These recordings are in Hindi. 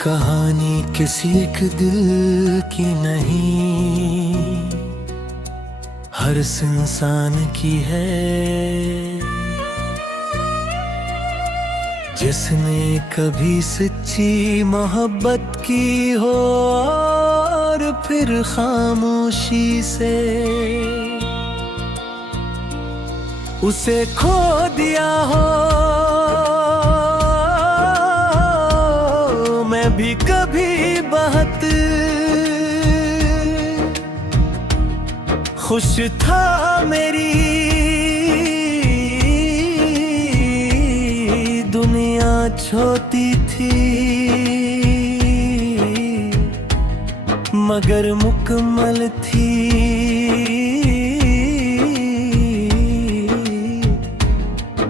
कहानी किसी एक दिल की नहीं, हर इंसान की है जिसने कभी सच्ची मोहब्बत की हो और फिर खामोशी से उसे खो दिया हो। मैं भी कभी बहुत खुश था, मेरी दुनिया छोटी थी मगर मुकम्मल थी।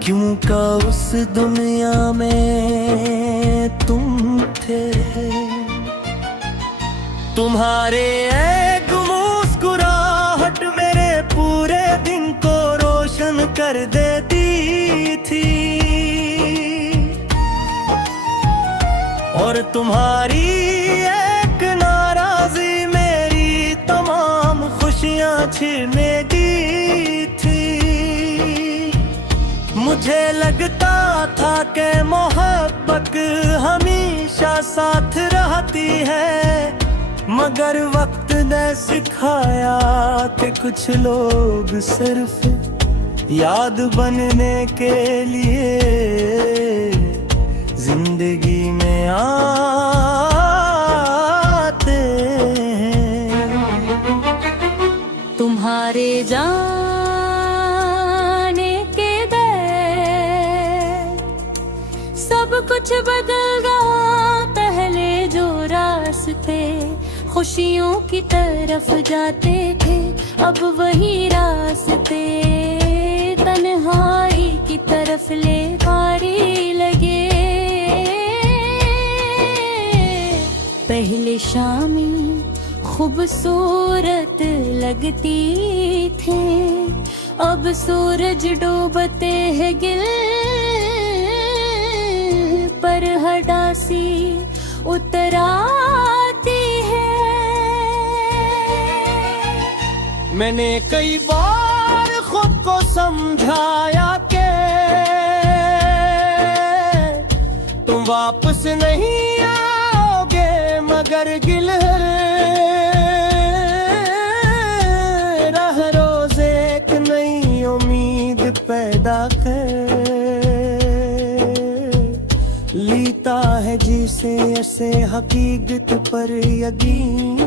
क्यों का उस दुनिया में तुम थे, तुम्हारे एक मुस्कुराहट मेरे पूरे दिन को रोशन कर देती थी और तुम्हारी एक नाराजी मेरी तमाम खुशियां छीन दी थी। मुझे लगता था कि मोहब्बत हमेशा साथ रहती है, मगर वक्त ने सिखाया कि कुछ लोग सिर्फ याद बनने के लिए जिंदगी में आते हैं। तुम्हारे जाने के बाद सब कुछ बदल गया। पहले जो रास्ते खुशियों की तरफ जाते थे, अब वही रास्ते तन्हाई की तरफ ले भारी लगे। पहले शामी खूबसूरत लगती थे, अब सूरज डूबते हैं गिल पर हडासी उतराती है। मैंने कई बार खुद को समझाया कि तुम वापस नहीं आओगे, मगर गिलहर रह रोज एक नई उम्मीद पैदा कर लीता है जिसे ऐसे हकीकत पर यकीन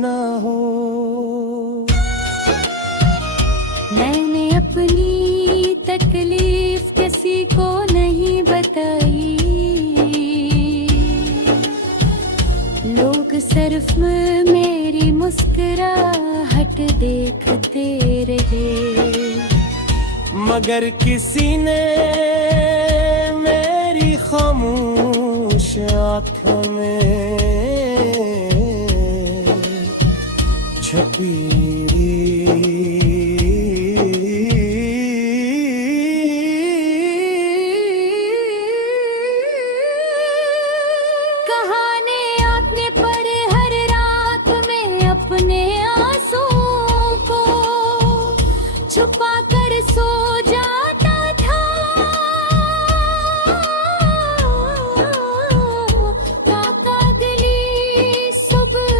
ना हो। मैंने अपनी तकलीफ किसी को नहीं बताई, लोग सिर्फ मेरी मुस्कुराहट देखते रहे, मगर किसी ने मेरी खामोश आँखों में छुपी कहानी आंखने पर हर रात में अपने आंसुओं को छुपा कर सो जाता था। काका गली सुबह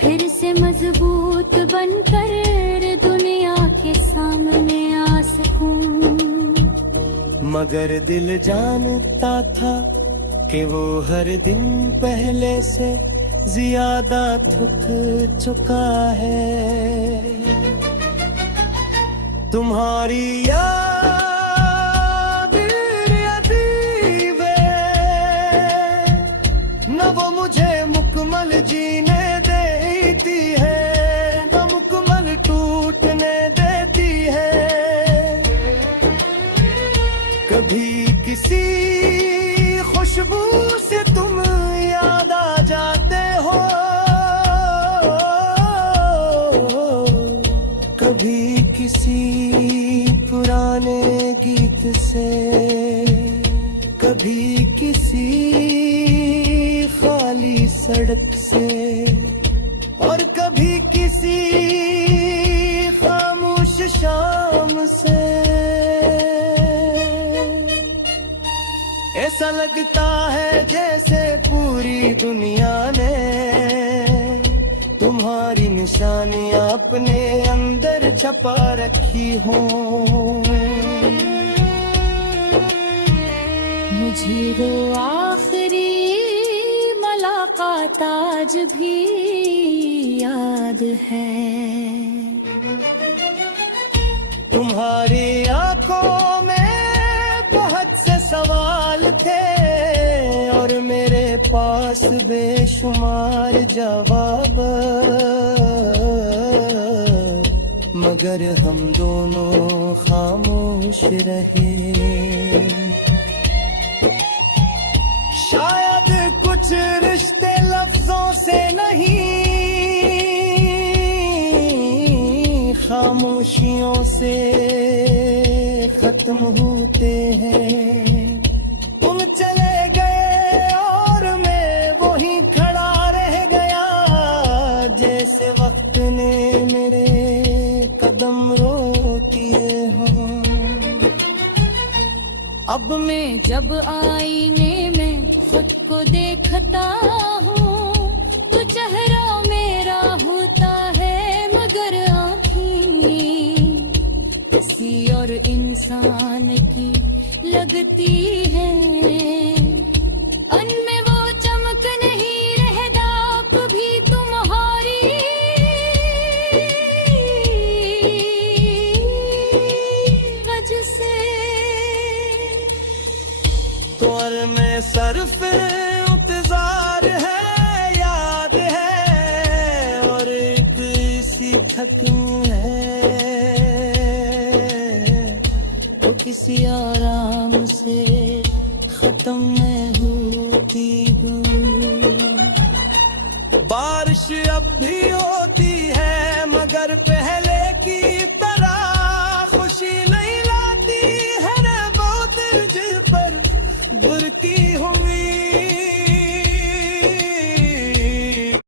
फिर से मजबूत बनकर दुनिया के सामने आ सकूं, मगर दिल जानता था कि वो हर दिन पहले से ज्यादा थक चुका है। तुम्हारी याद न वो मुझे मुकम्मल जीने देती है, न मुकम्मल टूटने देती है। कभी किसी खुशबू से तुम याद आ जाते हो, कभी किसी पुराने किसी खाली सड़क से और कभी किसी खामोश शाम से। ऐसा लगता है जैसे पूरी दुनिया ने तुम्हारी निशानियां अपने अंदर छपा रखी हो। मुझे वो आखिरी मुलाकात आज भी याद है। तुम्हारी आंखों में बहुत से सवाल थे और मेरे पास बेशुमार जवाब, मगर हम दोनों खामोश रहे। शायद कुछ रिश्ते लफ्जों से नहीं खामोशियों से खत्म होते हैं। तुम चले गए और मैं वहीं खड़ा रह गया, जैसे वक्त ने मेरे कदम रोक दिए हों। अब मैं जब आईने में खुद को देखता हूँ तो चेहरा मेरा होता है मगर आँखें किसी और इंसान की लगती है। उनमें वो चमक नहीं रहता कभी तुम्हारी, वजह से तो में सरफ इंतजार है, याद है और एक सी थकन है। तो किसी आराम से खत्म मैं होती हूँ। बारिश अब भी होती है मगर